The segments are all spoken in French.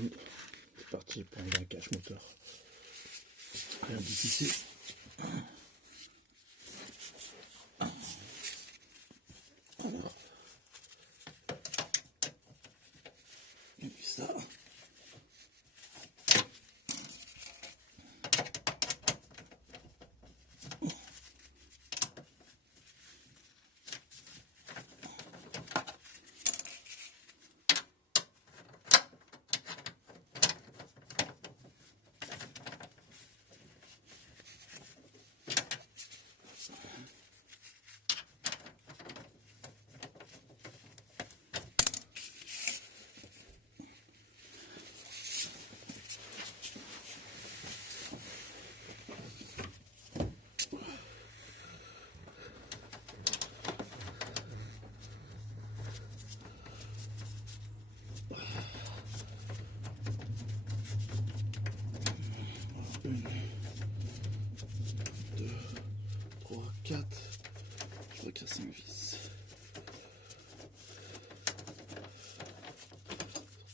Allez, c'est parti pour enlever un cache moteur. Rien de difficile. Et puis ça. Une, 2, 3, 4. Je crois qu'il y a 5 vis.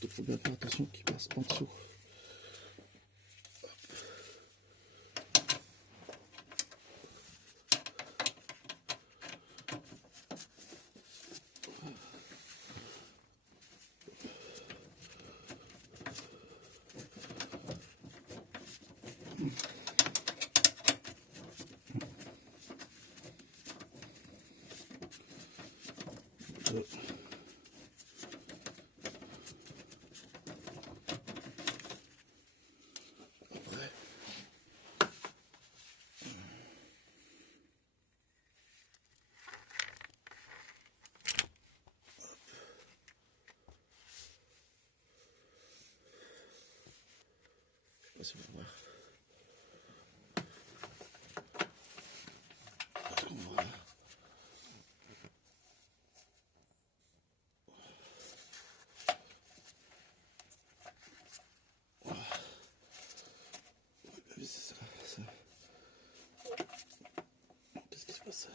Il faut bien faire attention qu'il passe en dessous. Après, je sais pas si vous voyez. On voit. C'est ça. Qu'est-ce qui se passe?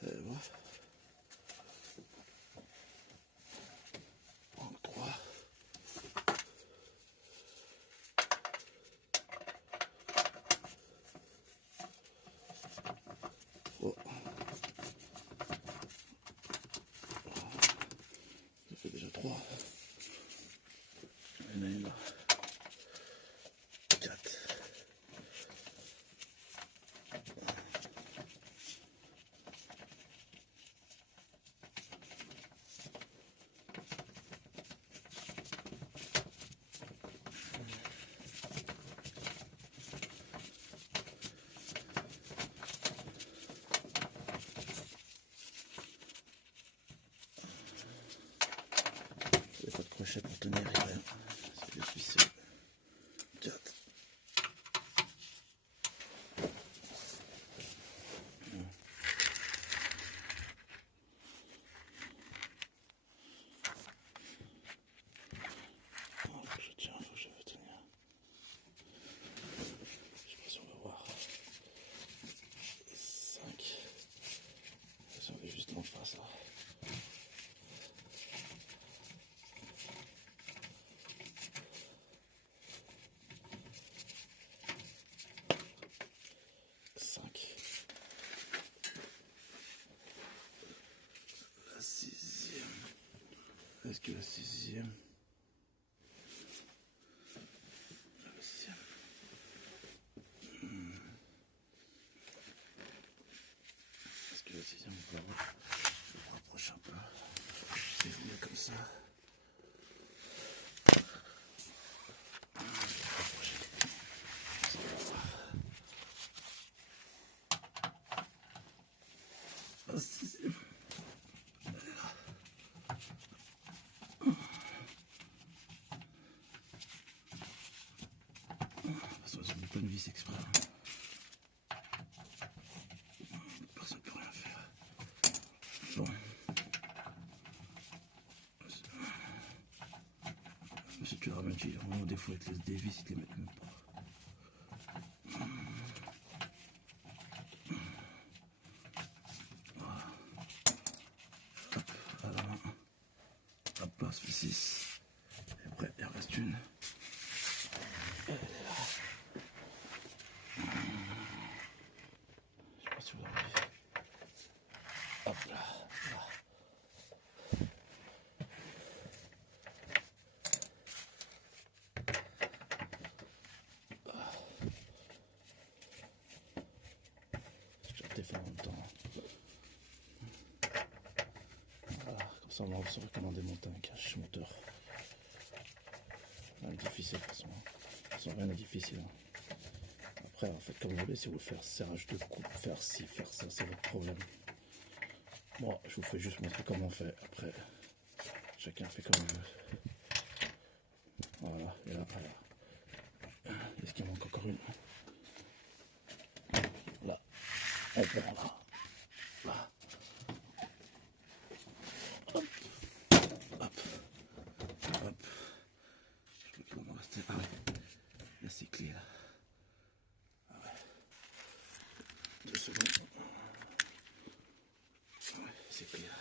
Et voilà. En 3. Oh. Ça fait déjà 3. Il y en a une là. 4. Il n'y a pas de crochet pour tenir rien. C'est des ficelles. 4. Je tiens, faut que je veux tenir. Je sais pas si on va voir. 5. Si on est juste en face là. 5. La 6e. Est-ce que la 6e? La 6e. Est-ce que la 6e on peut avoir? Je me rapproche un peu. C'est mieux comme ça. La 6e. C'est une bonne vis exprès. Personne ne peut rien faire. Bon. Si tu le ramènes tranquille. Vraiment, des fois, ils te laissent des vis, ils te les mettent même pas. Voilà. Hop, à la main. Hop là, ça fait 6. Et après, il en reste une. Elle est là. Je sais pas si vous avez vu. Hop là. Là. Je vais fait en même temps. Voilà, comme ça on va se recommander monter un cache monteur. Rien de difficile de toute façon. Ça rien de difficile. Après, en fait, comme vous voulez, si vous voulez faire serrage de coupe, faire ci, faire ça, c'est votre problème. Moi, je vous fais juste montrer comment on fait. Après, chacun fait comme il veut. Voilà, et là, voilà. Est-ce qu'il manque encore une? Là, on prend là. Là. Hop. Hop. Hop. Je crois qu'il va m'en rester. Ah ouais. Là, c'est clé là. Ah ouais. 2 secondes. Ah ouais, c'est clé là.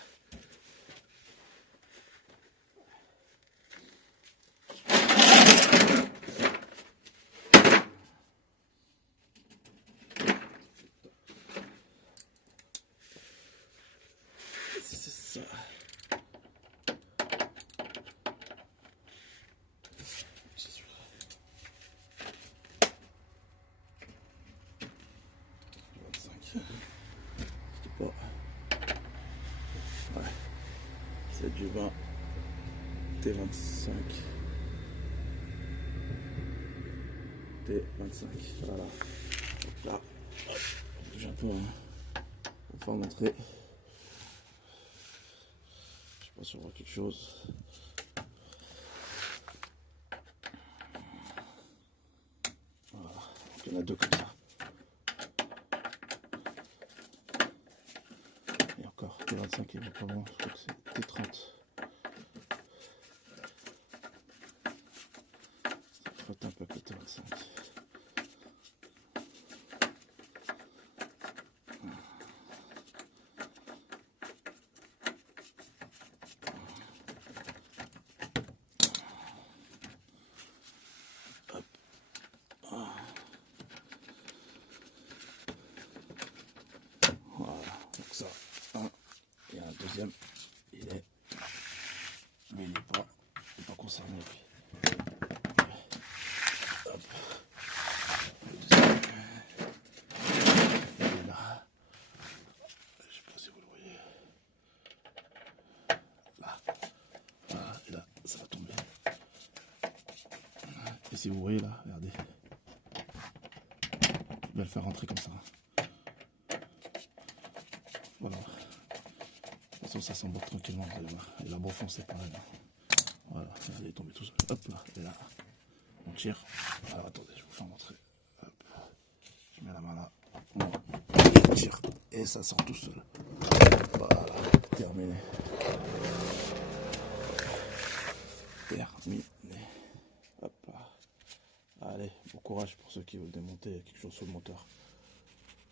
C'est ça. C'est celui-là. 25. C'était pas. Ouais. C'est du 20. T25. T25. Voilà. Là. Hop. On bouge un peu. Hein. Pour pouvoir montrer. Je sais pas si on voit quelque chose. Voilà. Donc il y en a 2 comme ça. Et encore, T25 il est pas bon, je crois que c'est T30. Ça frotte un peu avec le T25. Hop. Voilà, donc ça, un. Et un deuxième, il est. Lui, il n'est pas concerné, lui. Hop. Le deuxième. Il est là. Je sais pas si vous le voyez. Là. Voilà, et là, ça va tomber. Et si vous voyez là, regardez. Je vais le faire rentrer comme ça. Voilà. De toute façon, ça s'emboîte tranquillement, vous allez voir. Et là, bon fond, c'est pareil. Voilà, il est tombé tout seul. Hop là, et là, on tire. Alors attendez, je vais vous faire montrer. Hop. Je mets la main là. On tire. Et ça sort tout seul. Voilà, terminé. Terminé. Hop là. Allez, bon courage pour ceux qui veulent démonter quelque chose sur le moteur.